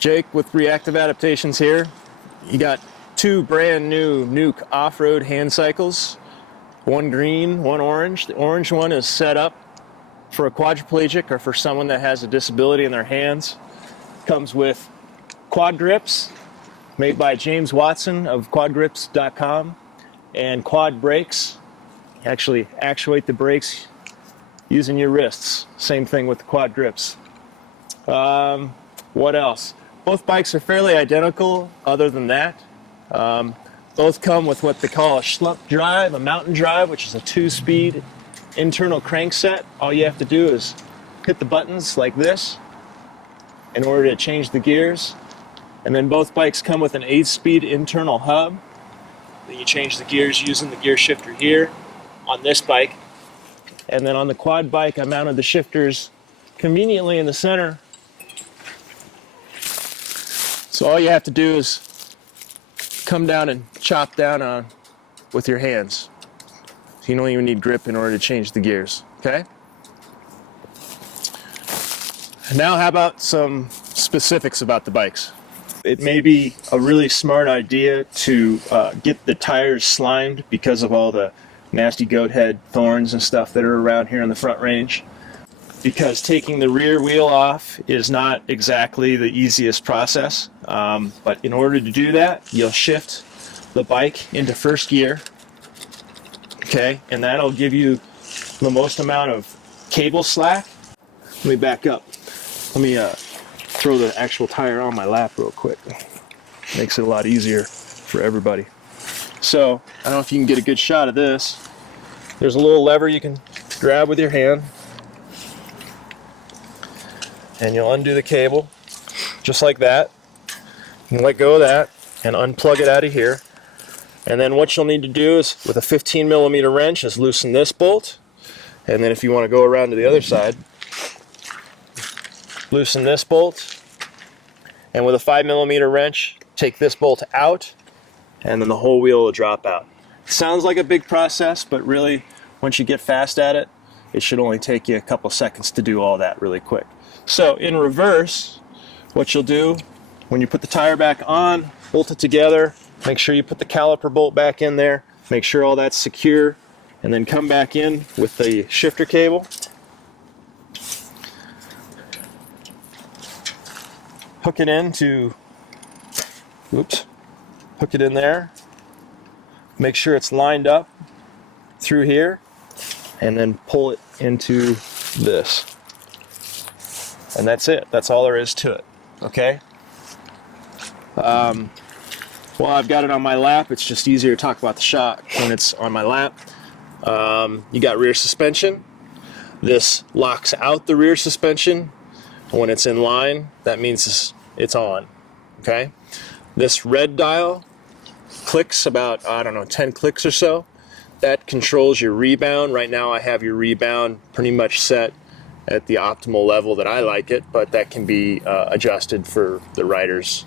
Jake with Reactive Adaptations here. You got two brand new Nuke off-road hand cycles. One green, one orange. The orange one is set up for a quadriplegic or for someone that has a disability in their hands. Comes with quad grips made by James Watson of quadgrips.com and quad brakes. You actually actuate the brakes using your wrists. Same thing with the quad grips. What else? Both bikes are fairly identical other than that. Both come with what they call a schlup drive, a mountain drive, which is a 2-speed internal crankset. All you have to do is hit the buttons like this in order to change the gears. And then both bikes come with an 8-speed internal hub. Then you change the gears using the gear shifter here on this bike. And then on the quad bike, I mounted the shifters conveniently in the center. So all you have to do is come down and chop down on with your hands. So you don't even need grip in order to change the gears, okay? Now how about some specifics about the bikes? It may be a really smart idea to get the tires slimed because of all the nasty goat head thorns and stuff that are around here in the front range. Because taking the rear wheel off is not exactly the easiest process. But in order to do that, you'll shift the bike into first gear. Okay, and that'll give you the most amount of cable slack. Let me back up. Let me throw the actual tire on my lap real quick. Makes it a lot easier for everybody. So, I don't know if you can get a good shot of this. There's a little lever you can grab with your hand. And you'll undo the cable, just like that. You can let go of that and unplug it out of here. And then what you'll need to do is, with a 15mm wrench, is loosen this bolt. And then if you want to go around to the other side, loosen this bolt. And with a 5mm wrench, take this bolt out, and then the whole wheel will drop out. Sounds like a big process, but really, once you get fast at it, it should only take you a couple seconds to do all that really quick. So in reverse, what you'll do when you put the tire back on, bolt it together, make sure you put the caliper bolt back in there, make sure all that's secure, and then come back in with the shifter cable. Hook it into, hook it in there. Make sure it's lined up through here, and then pull it into this. And that's it. That's all there is to it. Okay? Well, I've got it on my lap. It's just easier to talk about the shot when it's on my lap. You got rear suspension. This locks out the rear suspension. When it's in line, that means it's on. Okay? This red dial clicks about, 10 clicks or so. That controls your rebound. Right now I have your rebound pretty much set at the optimal level that I like it, but that can be adjusted for the riders,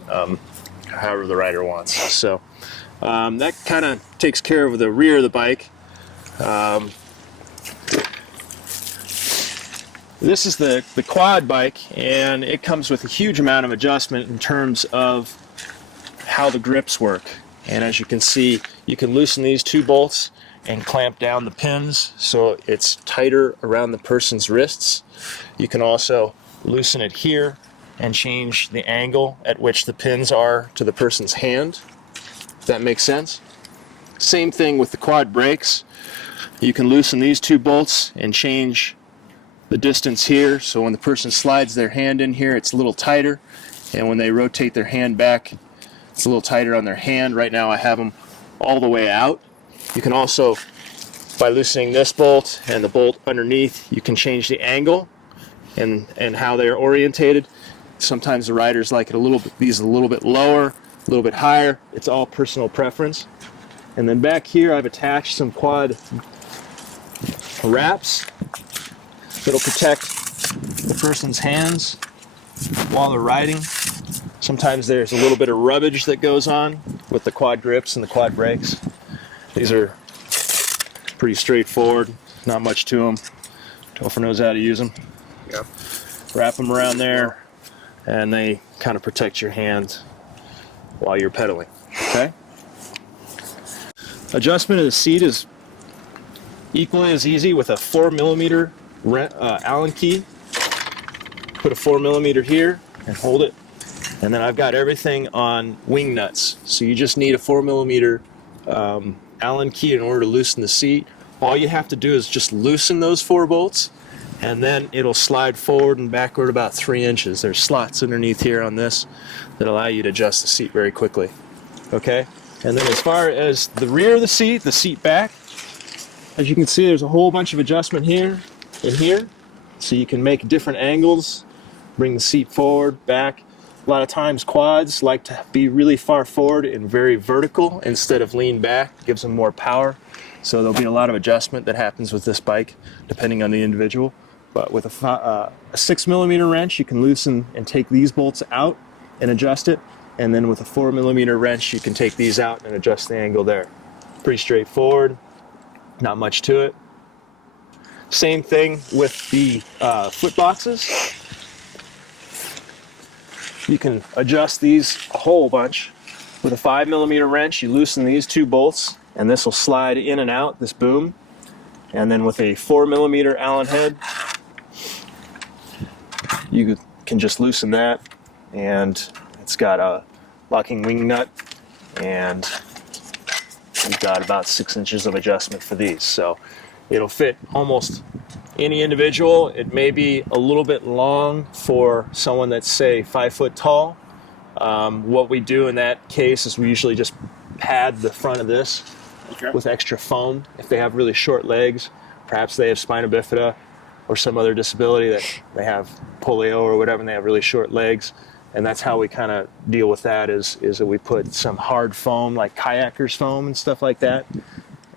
however the rider wants. So that kind of takes care of the rear of the bike. This is the quad bike, and it comes with a huge amount of adjustment in terms of how the grips work. And as you can see, you can loosen these two bolts and clamp down the pins so it's tighter around the person's wrists. You can also loosen it here and change the angle at which the pins are to the person's hand, if that makes sense. Same thing with the quad brakes. You can loosen these two bolts and change the distance here, so when the person slides their hand in here, it's a little tighter, and when they rotate their hand back, it's a little tighter on their hand. Right now I have them all the way out. You can also, by loosening this bolt and the bolt underneath, you can change the angle and how they're orientated. Sometimes the riders like it these a little bit lower, a little bit higher. It's all personal preference. And then back here I've attached some quad wraps that'll protect the person's hands while they're riding. Sometimes there's a little bit of rubbage that goes on with the quad grips and the quad brakes. These are pretty straightforward, not much to them. Topher knows how to use them. Yep. Wrap them around there, and they kind of protect your hand while you're pedaling. Okay. Adjustment of the seat is equally as easy with a 4mm Allen key. Put a 4mm here and hold it. And then I've got everything on wing nuts. So you just need a 4mm Allen key in order to loosen the seat. All you have to do is just loosen those 4 bolts, and then it'll slide forward and backward about 3 inches. There's slots underneath here on this that allow you to adjust the seat very quickly. Okay? And then as far as the rear of the seat back, as you can see, there's a whole bunch of adjustment here and here. So you can make different angles, bring the seat forward, back. A lot of times quads like to be really far forward and very vertical instead of lean back. It gives them more power. So there'll be a lot of adjustment that happens with this bike depending on the individual. But with a 6mm wrench, you can loosen and take these bolts out and adjust it. And then with a 4mm wrench, you can take these out and adjust the angle there. Pretty straightforward, not much to it. Same thing with the foot boxes. You can adjust these a whole bunch. With a 5mm wrench, you loosen these 2 bolts, and this will slide in and out, this boom. And then with a 4mm Allen head, you can just loosen that, and it's got a locking wing nut, and you've got about 6 inches of adjustment for these. So it'll fit almost any individual. It may be a little bit long for someone that's, say, 5 foot tall. What we do in that case is we usually just pad the front of this with extra foam. If they have really short legs, perhaps they have spina bifida or some other disability, that they have polio or whatever, and they have really short legs. And that's how we kind of deal with that, is that we put some hard foam, like kayakers foam and stuff like that.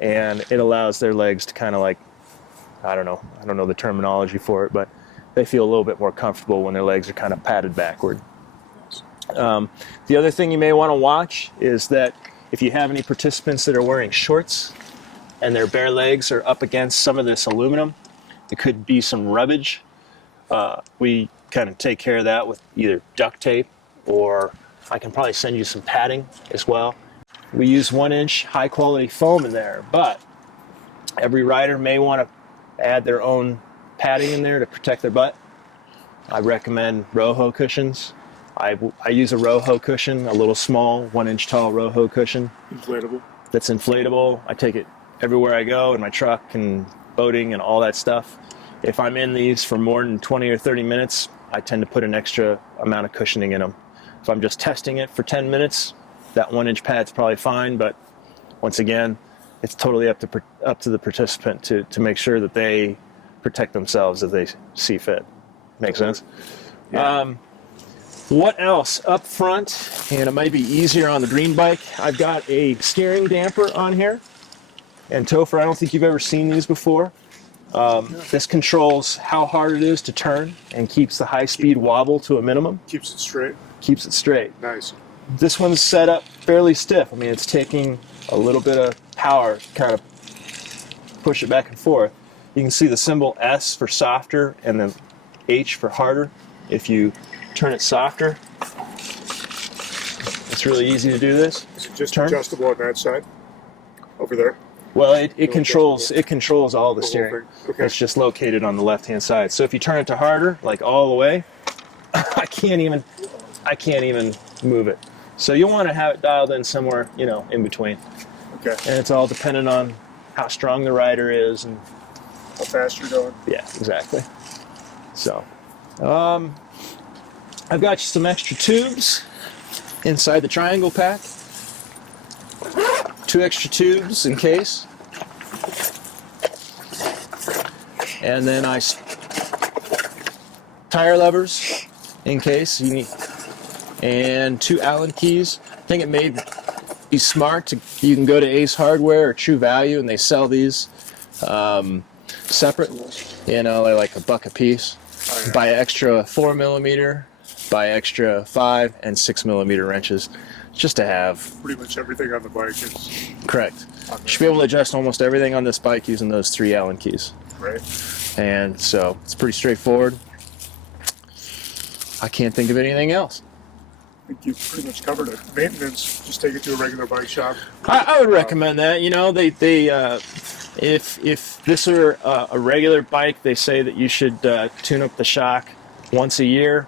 And it allows their legs to kind of like, I don't know the terminology for it, but they feel a little bit more comfortable when their legs are kind of padded backward. The other thing you may want to watch is that if you have any participants that are wearing shorts and their bare legs are up against some of this aluminum, there could be some rubbage. We kind of take care of that with either duct tape, or I can probably send you some padding as well. We use 1-inch high quality foam in there, but every rider may want to add their own padding in there to protect their butt. I recommend Roho cushions. I use a Roho cushion, a little small 1-inch tall Roho cushion. Inflatable? That's inflatable. I take it everywhere I go, in my truck and boating and all that stuff. If I'm in these for more than 20 or 30 minutes, I tend to put an extra amount of cushioning in them. If I'm just testing it for 10 minutes, that 1-inch pad's probably fine, but once again, it's totally up to the participant to make sure that they protect themselves as they see fit. Make sense? Yeah. What else? Up front, and it might be easier on the green bike, I've got a steering damper on here. And Topher, I don't think you've ever seen these before. This controls how hard it is to turn and keeps the high-speed wobble to a minimum. Keeps it straight? Keeps it straight. Nice. This one's set up fairly stiff. I mean, it's taking a little bit of power to kind of push it back and forth. You can see the symbol S for softer and the H for harder. If you turn it softer, it's really easy to do this. Is it just adjustable on that side? Over there? Well, it controls all the steering. Okay. It's just located on the left-hand side. So if you turn it to harder, like all the way, I can't even move it. So you'll want to have it dialed in somewhere, in between. Okay. And it's all dependent on how strong the rider is and how fast you're going. Yeah, exactly. So, I've got you some extra tubes inside the triangle pack. 2 extra tubes in case. And then tire levers in case you need, and 2 Allen keys. I think it may be smart you can go to Ace Hardware or True Value, and they sell these separate. They're like $1 a piece. Oh, yeah. Buy extra 4mm, buy extra 5 and 6mm wrenches, just to have pretty much everything on the bike is correct. You should be able to adjust almost everything on this bike using those 3 Allen keys. Right. And so it's pretty straightforward. I can't think of anything else. I think you've pretty much covered it. Maintenance, just take it to a regular bike shop. I would recommend that. You know, if this are a regular bike, they say that you should tune up the shock once a year.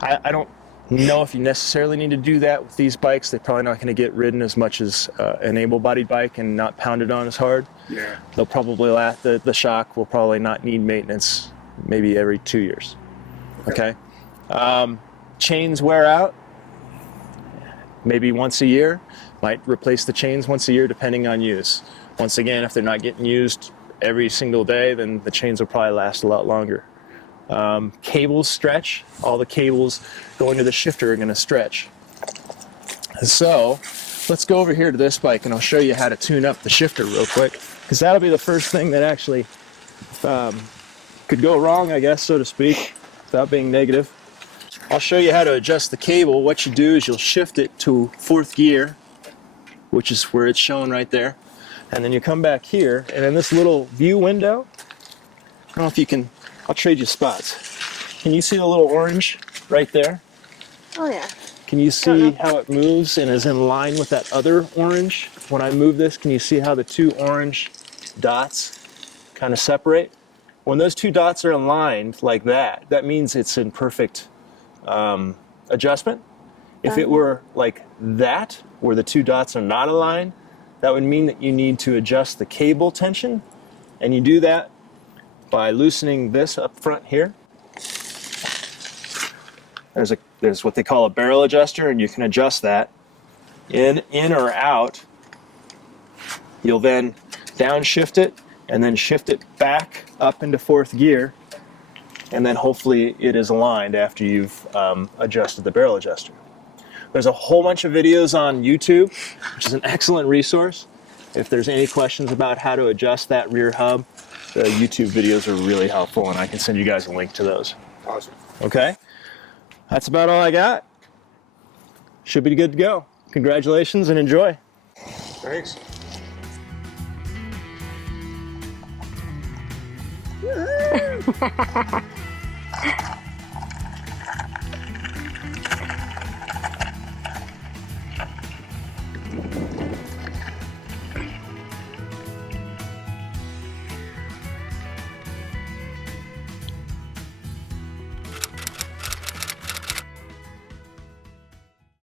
I don't know if you necessarily need to do that with these bikes. They're probably not going to get ridden as much as an able-bodied bike and not pounded on as hard. Yeah. They'll probably last. The shock will probably not need maintenance maybe every 2 years. Okay. Chains wear out maybe once a year. Might replace the chains once a year depending on use. Once again, if they're not getting used every single day, then the chains will probably last a lot longer. Cables stretch. All the cables going to the shifter are going to stretch. So let's go over here to this bike and I'll show you how to tune up the shifter real quick, because that'll be the first thing that actually could go wrong, I guess, so to speak, without being negative. I'll show you how to adjust the cable. What you do is you'll shift it to 4th gear, which is where it's shown right there. And then you come back here, and in this little view window, I don't know if you can, I'll trade you spots. Can you see the little orange right there? Oh yeah. Can you see how it moves and is in line with that other orange? When I move this, can you see how the two orange dots kind of separate? When those two dots are aligned like that, that means it's in perfect adjustment. If it were like that, where the two dots are not aligned, that would mean that you need to adjust the cable tension, and you do that by loosening this up front here. There's what they call a barrel adjuster, and you can adjust that in or out. You'll then downshift it and then shift it back up into 4th gear, and then hopefully it is aligned after you've adjusted the barrel adjuster. There's a whole bunch of videos on YouTube, which is an excellent resource. If there's any questions about how to adjust that rear hub, the YouTube videos are really helpful, and I can send you guys a link to those. Awesome. Okay? That's about all I got. Should be good to go. Congratulations and enjoy. Thanks.